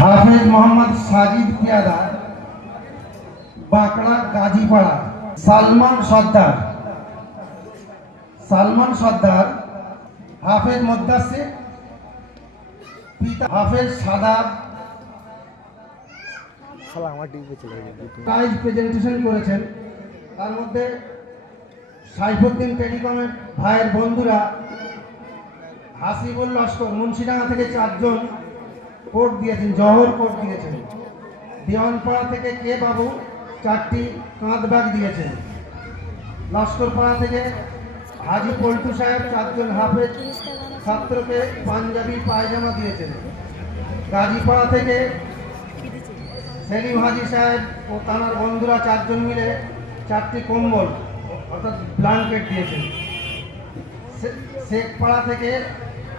হাফেজ মোহাম্মদ সাজিদ পিয়াদা, বাঁকড়া গাজীপাড়া। সালমান সর্দার, হাফেজ মুদ্দাসির, পিতা হাফেজ সাদাব প্রাইজ প্রেজেন্টেশন করেছেন। তার মধ্যে সাইফুদ্দিন টেলিকমের ভাইয়ের বন্ধুরা হাসিবুল লস্কর মুন্সিডাঙ্গা থেকে 4 জন কোট দিয়েছেন, জহর কোট দিয়েছেন। দেওয়ানপাড়া থেকে কে বাবু 4টি কাঁধ ব্যাগ দিয়েছেন। লস্করপাড়া থেকে হাজি পল্টু সাহেব 4 জন হাফেজ ছাত্রকে পাঞ্জাবি পায়জামা দিয়েছেন। গাজীপাড়া থেকে সেলিম হাজি সাহেব ও তাঁর বন্ধুরা 4 জন মিলে 4টি কম্বল অর্থাৎ ব্ল্যাঙ্কেট দিয়েছেন। শেখপাড়া থেকে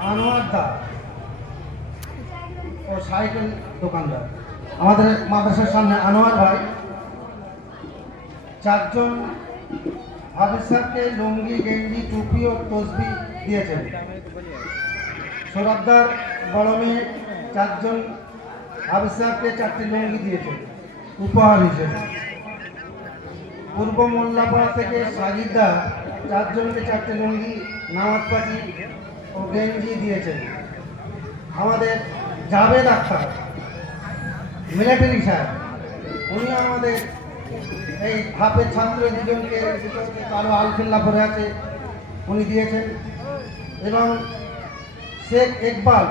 আনোয়ার দা ও সাইকেল দোকানদার, আমাদের মাদ্রাসার সামনে আনোয়ার ভাই 4 জন হাফেজ সাহেবকে লুঙ্গি, গেঞ্জি, টুপি ও তসবি দিয়েছেন। সরদার বড় মেয়ে 4 জন হাফেজ সাহেবকে 4টি লুঙ্গি দিয়েছেন উপহার হিসেবে। পূর্ব মোল্লাপাড়া থেকে সাজিদা 4 জনকে 4টি লুঙ্গি, নামাজ পাটি ও গেঞ্জি দিয়েছেন। আমাদের জাভেদ আক্তার মিলিটারি সাহেব, উনি আমাদের এই হাফেজ ছাত্র 2 জনকে কালো আলখিল্লা পরে আছে উনি দিয়েছেন। এবং শেখ ইকবাল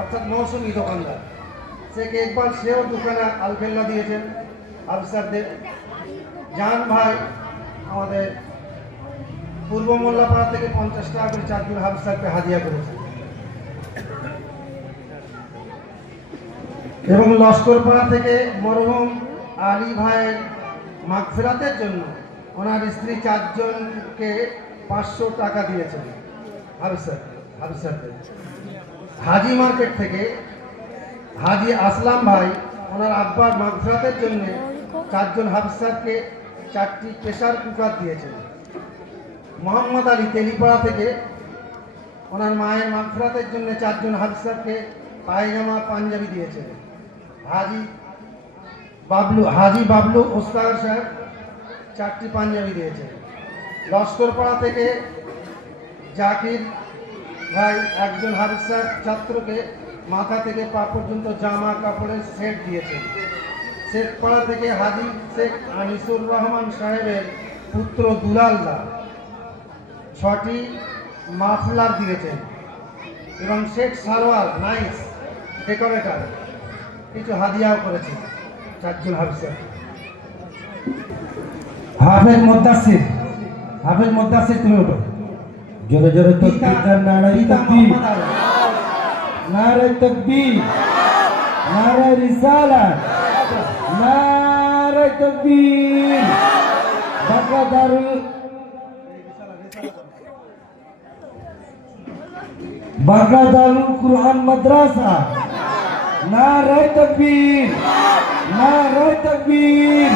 অর্থাৎ মৌসুমি দোকানদার, শেখ ইকবাল সেও দোকানে আলখিল্লা দিয়েছেন আফসারদের। জান ভাই আমাদের পূর্ব মোল্লাপাড়া থেকে 50 টাকা করে 4 জন হাফসারকে হাদিয়া করেছেন। এবং লস্করপাড়া থেকে মরহুম আলী ভাইয়ের মাগফিরাতের জন্য ওনার স্ত্রী 4 জনকে 500 টাকা দিয়েছেন হাফসারদের। হাজি মার্কেট থেকে হাজি আসলাম ভাই ওনার আব্বার মাগফিরাতের জন্য 4 জন হাফসারকে 4টি প্রেসার কুকার দিয়েছেন। মোহাম্মদ আলী তেলিপাড়া থেকে ওনার মায়ের মাগফিরাতের জন্য 4 জন হাফসারকে পায়জামা পাঞ্জাবি দিয়েছেন। হাজি বাবলু ওস্তাদ সাহেব 4টি পাঞ্জাবি দিয়েছেন। লস্করপাড়া থেকে জাকির ভাই 1 জন হাফসার ছাত্রকে মাথা থেকে পা পর্যন্ত জামা কাপড়ের সেট দিয়েছেন। শেখপাড়া থেকে হাজি শেখ আনিসুর রহমান সাহেবের পুত্র দুলালদা 6টি মাফলার দিয়েছেন। এবং শেখ সারোয়ার নাইস ডেকোরেটর কিছু হাদিয়াও করেছেন 4 জন হাফেজ। হাফেজ মুদ্দাসির তুমি ওঠো, জোরে জোরে তাকবীর, নারায়ে তাকবীর, নারায়ে তাকবীর, নারায়ে রিসালাত, নারায়ে তাকবীর। বাগা দারুল কুরআন মাদ্রাসা, নারায়ে তাকবীর, নারায়ে তাকবীর।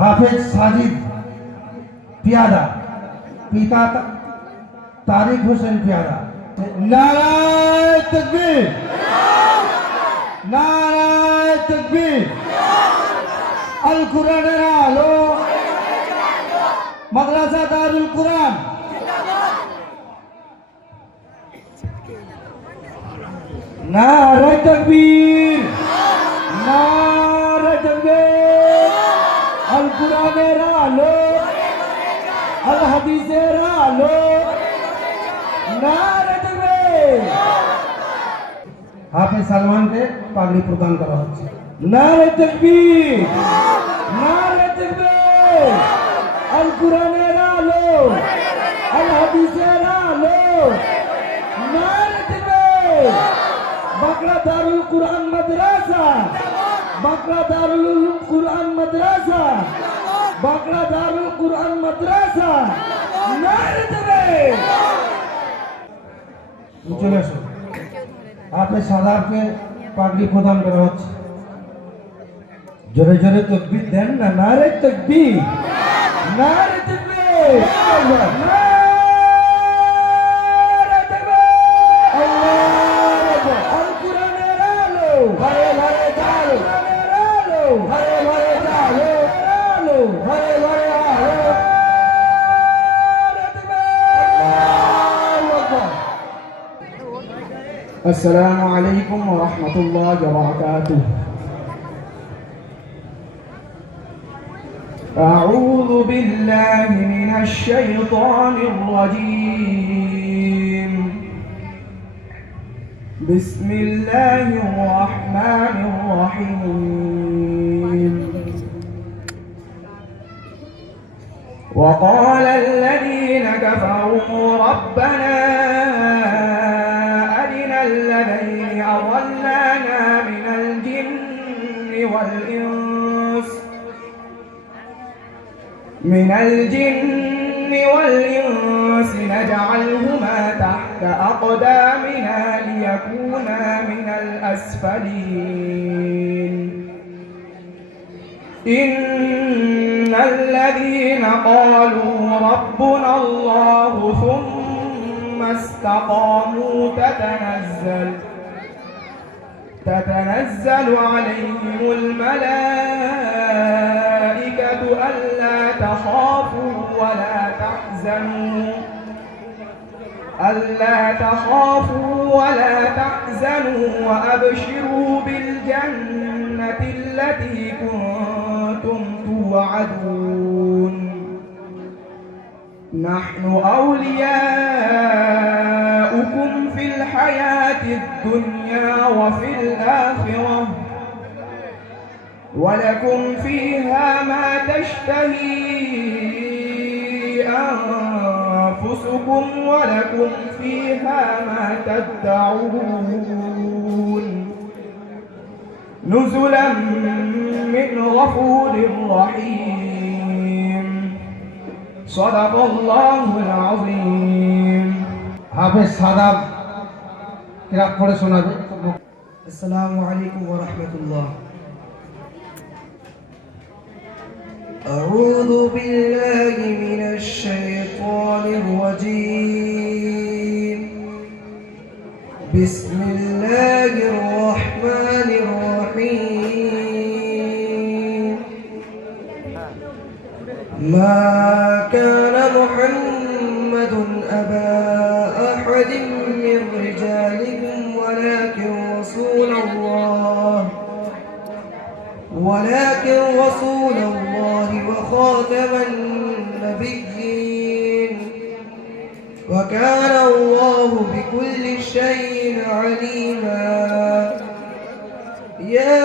হাফেজ সাজিদ পিয়াদা, পিতা তারিক হোসেন পিয়াদা। নারায়ে তাকবীর, নারায়ে তাকবীর। আল কুরআনের আলো, মাদ্রাসা দারুল কুরআন। নারায়ে তাকবীর, নারায়ে তাকবীর। আল কুরআনের আলো, আল হাদিসের আলো, নারায়ে তাকবীর। হাফেজ সালমানকে পাগড়ি প্রদান করা হচ্ছে। নারায়ে তাকবীর, নারায়ে তাকবীর। আল কুরআনের আলো, আল হাদিসের আলো, নারায়ে তাকবীর। বাঁকড়া দারুল কুরআন মাদ্রাসা, বাঁকড়া দারুল কুরআন মাদ্রাসা, বাঁকড়া দারুল কুরআন মাদ্রাসা, নারায়ে তাকবীর। চলে আসো। হাফেজ সাদাবকে পাগড়ি প্রদান করা হচ্ছে। জোরে জোরে তাকবীর দেন না, নারায়ে তাকবীর, নারায়ে তাকবীর, নারায়ে তাকবীর। আল্লাহু আকবার। السلام عليكم ورحمة الله وبركاته. أعوذ بالله من الشيطان الرجيم. بسم الله الرحمن الرحيم. وقال الذين كفروا ربنا أرنا الذين أضلانا من الجن والإنس نجعلهما تحت أقدامنا ليكونا من الأسفلين. إن الذين قالوا ربنا الله ثم استقاموا تتنزل عليهم الملائكة ألا تخافوا ولا تحزنوا وأبشروا بالجنة التي كنتم توعدون. نحن أولياؤكم في الحياة الدنيا وفي الآخرة ولكم فيها ما تشتهي أنفسكم ولكم فيها ما تدعون. نزلا من غفور رحيم. صدق الله العظيم. হাফেজ সাদাব কিরাত পড়ে শোনাবে। আসসালামু আলাইকুম ওয়া রাহমাতুল্লাহ। أعوذ بالله من الشيطان الرجيم. بسم الله الرحمن الرحيم. ما كان محمد أبا أحد من رجالكم ولكن رسول الله وخاتم النبيين وكان الله بكل شيء عليما. يا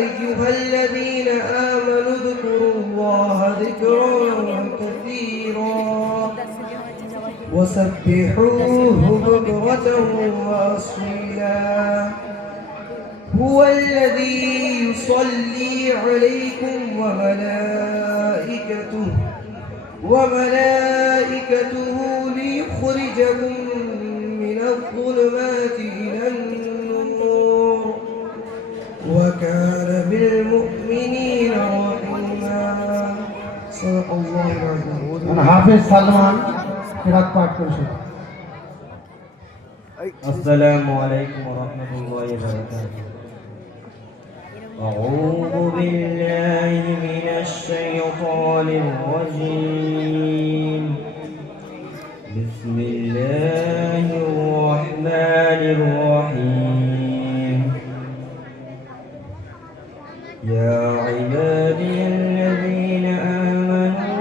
أيها الذين آمنوا اذكروا الله ذكرا كثيرا وسبحوه بكرة وأصيلا. هو الذي يصلي عليكم وملائكته ليخرجكم من الظلمات إلى النور وكان بالمؤمنين رحيما. صدق الله العظيم. হাফেজ সালমান কিরাত পাঠ করে শোনাবে। السلام عليكم ورحمة الله وبركاته. أعوذ بالله من الشيطان الرجيم. بسم الله الرحمن الرحيم. يا عبادي الذين آمنوا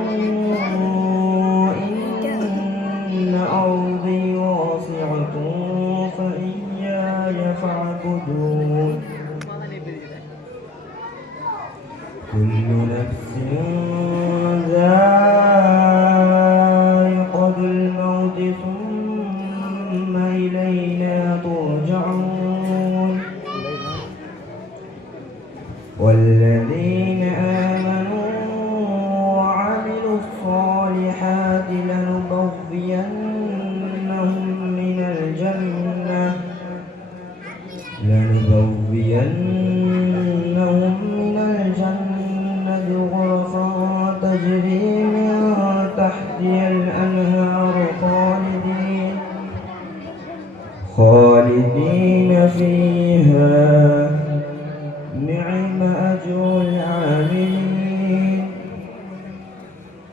إن أرضي واسعة فإياي فاعبدون. كل نفس ذائقة الموت ثم إلينا ترجعون. والذين آمنوا وعملوا الصالحات لنبوئنهم من الجنة غرفا تجري من تحتها الأنهار خالدين فيها. نعم أجر العاملين.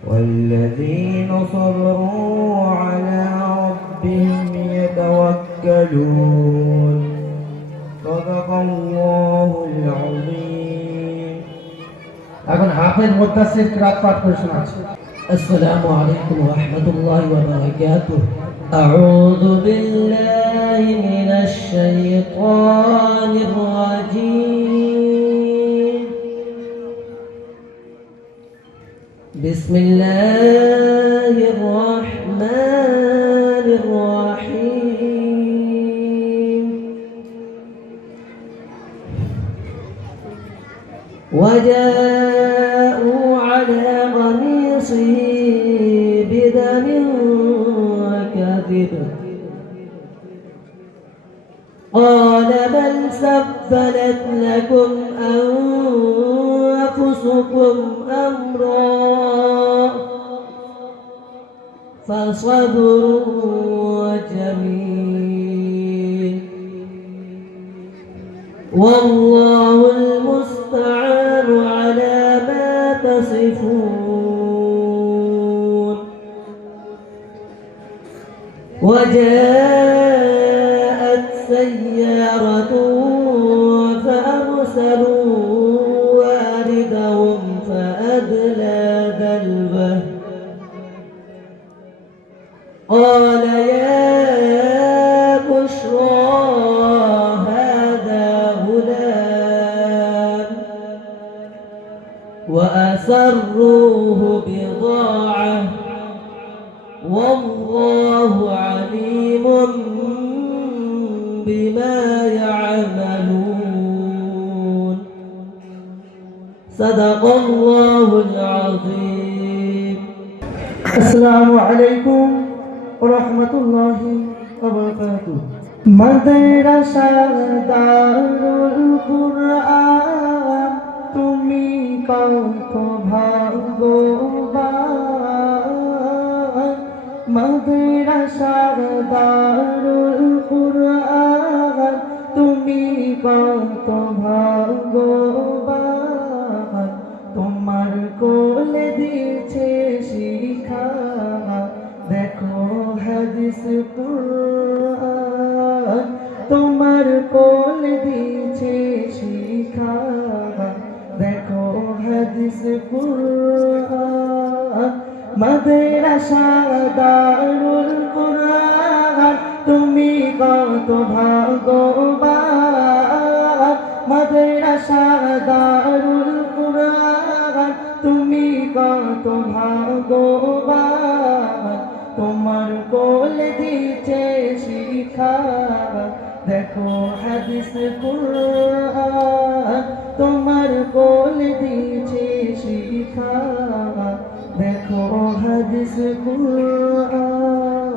والذين صبروا على ربهم يتوكلون. راجعون صدق الله العظيم এখন হাফেজ মুদ্দাসির কিরাত পাঠ করে শোনাচ্ছে। السلام عليكم ورحمة الله وبركاته أعوذ بالله من الشيطان الرجيم بسم الله الرحمن الرحيم وجاءوا على قميصه بدم كذب قال بل سبلت لكم أنفسكم أمرا فصبر جميل والله المستعان على ما تصفون وجاءت سيارة فأرسلوا واردهم فأدلى دلوه قال يا بشرى هذا غلام وأسروه بضاعة والله عليم بما يعملون صدق الله العظيم আসসালামু আলাইকুম ওয়া রাহমাতুল্লাহি ওয়া বারাকাতুহু। মাদ্রাসা দারুল কুরআন তুমি কত ভাগ্যবান। মাদ্রাসা দারুল কুরআন তুমি কত ভাগ্যবান। তোমার কোলে দিয়েছে শিক্ষা দেখো হাদিস কুরআন। তোমার কোলে দিয়েছে শিক্ষা দেখো হাদিস কুরআন। মাদ্রাসা দারুল কুরআন তুমি কত ভাগ্যবান। মাদ্রাসা দারুল কুরআন তুমি কত ভাগ্যবান। তোমার কোলে দিয়েছে শিক্ষা দেখো হাদিস কুরআন। তোমার কোলে দিয়েছে শিক্ষা দেখো হাদিস কুরআন।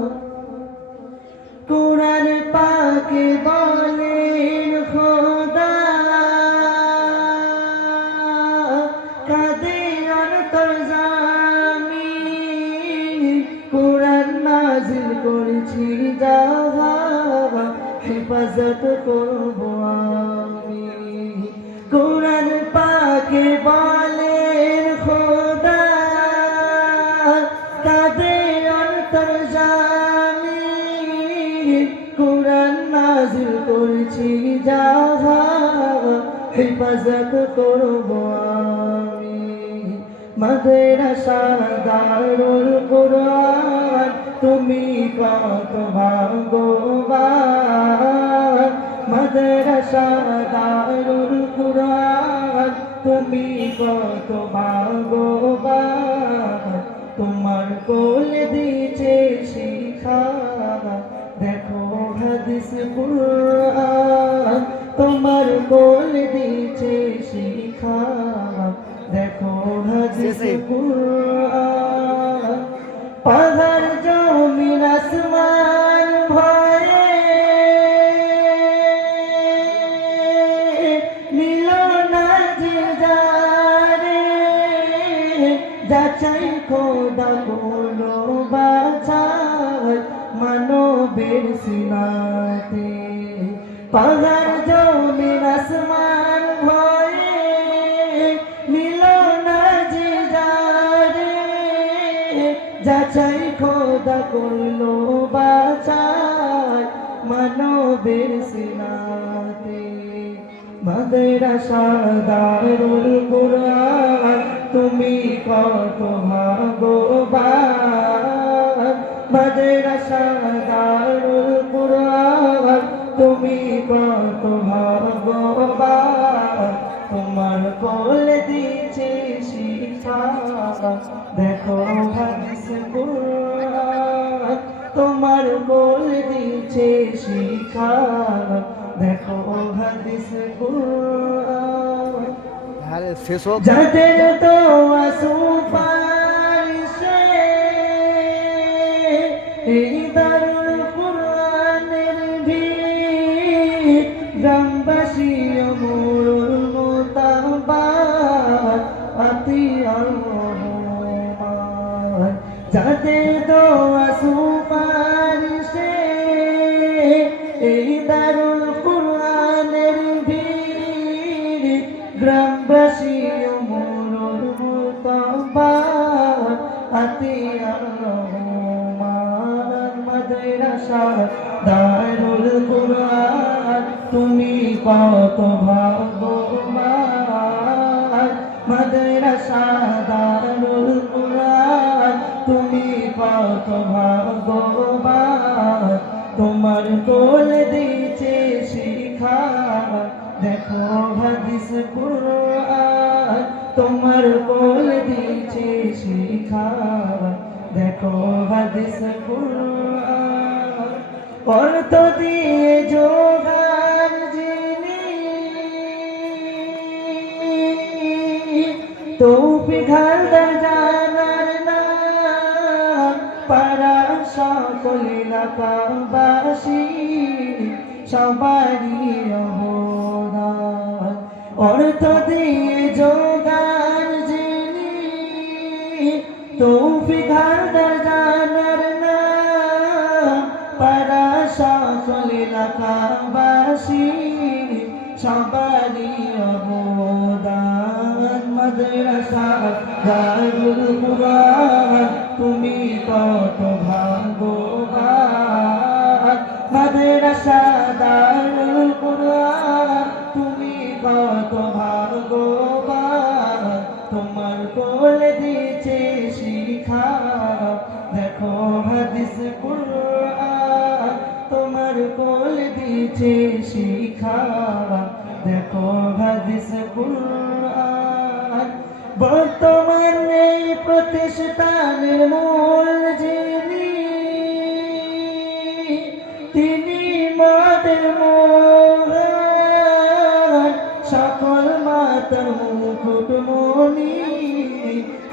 কুরআন পাকে বলেন খোদা কাদে অন্তর জামিন। কুরআন নাজিল করেছি যাহা হেফাজত করব আমি। কুরআন পাকে বলেন খোদা কাদে অন্তর জামিন। কুরআন নাজিল করেছি যাহা হেফাজত করব আমি। মাদ্রাসা দারুল কুরআন তুমি কত ভাগ্যবান। মাদ্রাসা দারুল কুরআন তুমি কত ভাগ্যবান। তোমার কোলে দিয়েছে শিক্ষা দেখো হাদিস কুরআন। তোমার কোলে দিয়েছে শিক্ষা দেখো হাদিস কুরআন। পাহাড় জমিন আসমান ভয়ে নিল না যে যারে। যাচাই খোদা করলো বাছাই মানবের সিনাতে। পাহাড় জমিন আসমান ভয়ে নিল না যে যারে। যাচাই খোদা করলো বাছাই মানব নবের সিনাতে মাদ্রাসা দারুল কুরআন তুমি কত ভাগ্যবান মাদ্রাসা দারুল কুরআন তুমি কত ভাগ্যবান তোমার কোলে দিচ্ছে শিক্ষা দেখো হাদিস কুরআন তোমার কোলে দিচ্ছে শিক্ষা দেখো হাদিস কুরআন যাদের তো সুপারিশে এই দারুল কুরআনের ভিড় গ্রামবাসী অমরুল মোতাবাক আতিয়ার রহমান যাদের তো সুপারিশে এই দারুল কুরআনের ভিড় গ্রামবাসী অমরুল মোতাবাক আতিয়ার রহমান মাদ্রাসা দারুল কুরআন তুমি কত ভাগ্যবান মাদ্রাসা দারুল কুরআন তুমি কত ভাগ্যবান তোমার কোলে দিচ্ছে শিক্ষা দেখো হাদিস কুরআন তোমার কোলে দিচ্ছে শিক্ষা দেখো হাদিস কুরআন অর্থ দিয়ে যোগান যিনি তৌফিক হালদার জানার নাম পাড়া সকল এলাকাবাসী সবারই অবদান অর্থ দিয়ে যোগান যিনি তৌফিক হালদার জানার নাম পাড়া সকল এলাকাবাসী সবারই অবদান মাদ্রাসা দারুল কুরআন তুমি কত ভাগ্যবান মাদ্রাসা দারুল কুরআন তুমি কত ভাগ্যবান তোমার কোলে দিচ্ছে শিক্ষা দেখো হাদিস কুরআন তোমার কোলে দিচ্ছে শিক্ষা দেখো হাদিস কুরআন বর্তমানে প্রতিষ্ঠানের মূল যিনি তিনি মাদের মোহন সকল মাতার মুকুটমণি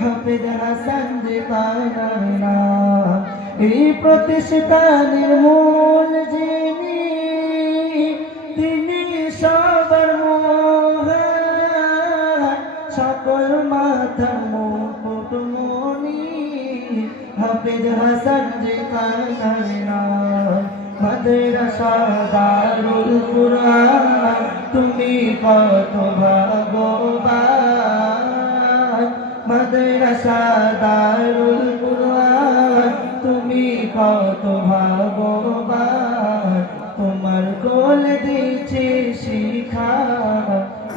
হাফেজ হাসান যে তার নাম এই প্রতিষ্ঠানের মূল যিনি তিনি সবার মোহন সকল মাতার মুকুটমণি হাফেজ হাসান যে তার নাম মাদ্রাসা দারুল কুরআন তুমি কত ভাগ্যবান মাদ্রাসা দারুল কুরআন তুমি কত ভাগ্যবান তোমার কোলে দিচ্ছে শিক্ষা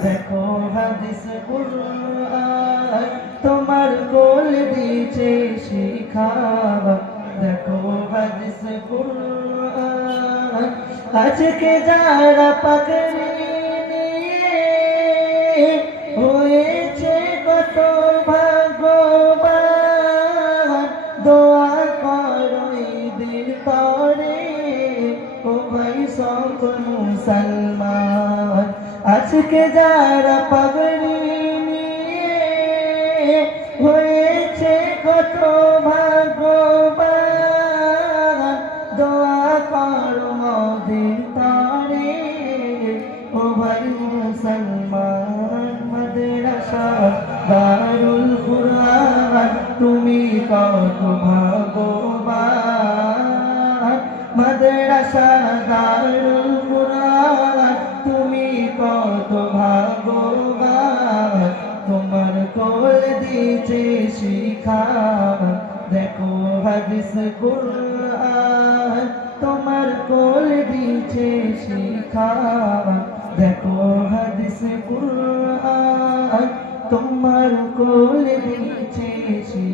দেখো হাদিস কুরআন তোমার কোলে দিচ্ছে শিক্ষা দেখো হাদিস কুরআন আজকে যারা পাকড়ি নিয়ে হয়েছে কত ভাগ্যবান দোয়া করো ঈদের তরে ও ভাই সকল মুসলমান আজকে যারা পাগড়ি নিয়ে হয়েছে কত ভাগ্যবান দোয়া করো মোদের তরে ও ভাই মুসলমান মাদ্রাসা দারুল কুরআন তুমি কত ভাগ্যবান মাদ্রাসা দারুল কুরআন তুমি কত ভাগ্যবান তোমার কোল দিচ্ছে শিক্ষা দেখো হাদিস কুরআন তোমার কোলে দিয়েছে শিখা, দেখো হাদিস কুরআন তোমার কোলে দিয়েছে শিখা।